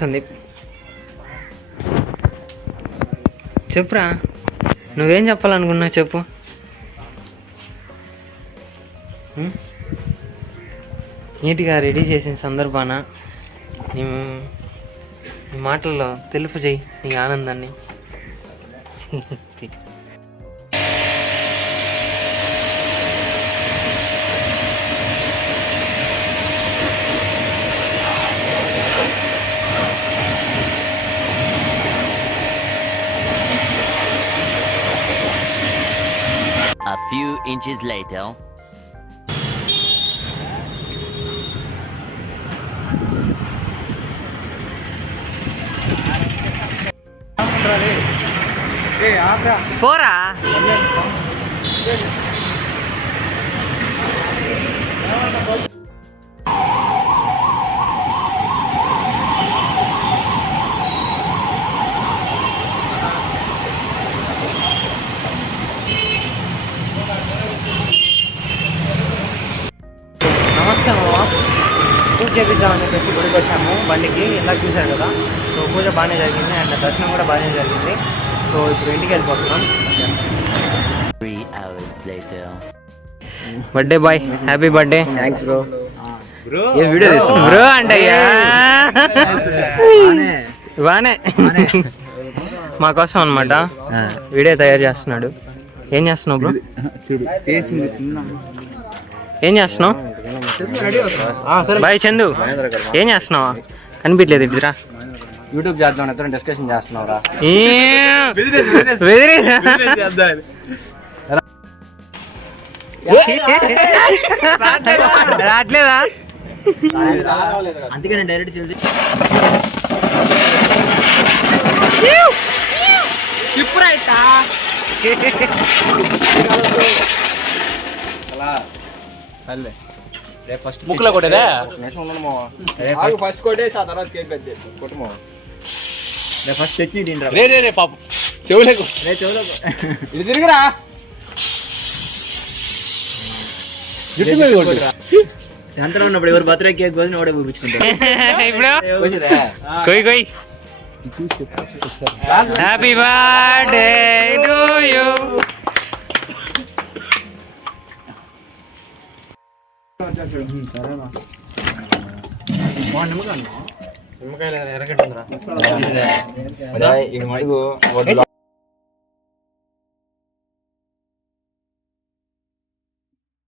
సందీప్ చెప్పురా, నువ్వేం చెప్పాలనుకున్నా చెప్పు. నీట్గా రెడీ చేసిన సందర్భాన నీ మాటల్లో తెలుపు చేయి నీ ఆనందాన్ని. A few inches later. పోరా నమస్తే మామ. పూజ చేపిద్దామని చెప్పేసి గుడికి వచ్చాము బండికి. ఇందాక చూశారు కదా. సో పూజ బాగానే జరిగింది అండ్ దర్శనం కూడా బాగానే జరిగింది. సో ఇప్పుడు ఇంటికి వెళ్ళిపోతున్నాం. 3 hours later. Birthday boy, happy birthday. Thanks bro. Video తీస్తాం బ్రో అంటయ్యా. బానే మా కోసం అనమాట వీడియో తయారు చేస్తున్నాడు. ఏం చేస్తున్నావు బ్రో? ఏం చేస్తున్నావు? బాయ్ చందు, ఏం చేస్తున్నావా? కనిపించలేదు ఇద్దరా. యూట్యూబ్ చేద్దాం ఇద్దరం డిస్కషన్ చేస్తున్నావురా. రావట్లేదా? అందుకే నేను డైరెక్ట్ చేసి ముక్కులో కొట్టేదా? ఫస్ట్ కొట్టేసి ఆ తర్వాత కేక్ కట్ చేసి కొట్టుమో. ఫస్ట్ తెచ్చి తింటా రే పాపం చెవులకు ఇది తిరిగిరా. ఎంత ఉన్నప్పుడు ఎవరు బర్త్డే కేక్ కోసం ఓడే చూపించుకుంటారు. కొయ్ కొయ్. Happy birthday to you. నిమ్మకాయలు ఎరగట్టుందిరా.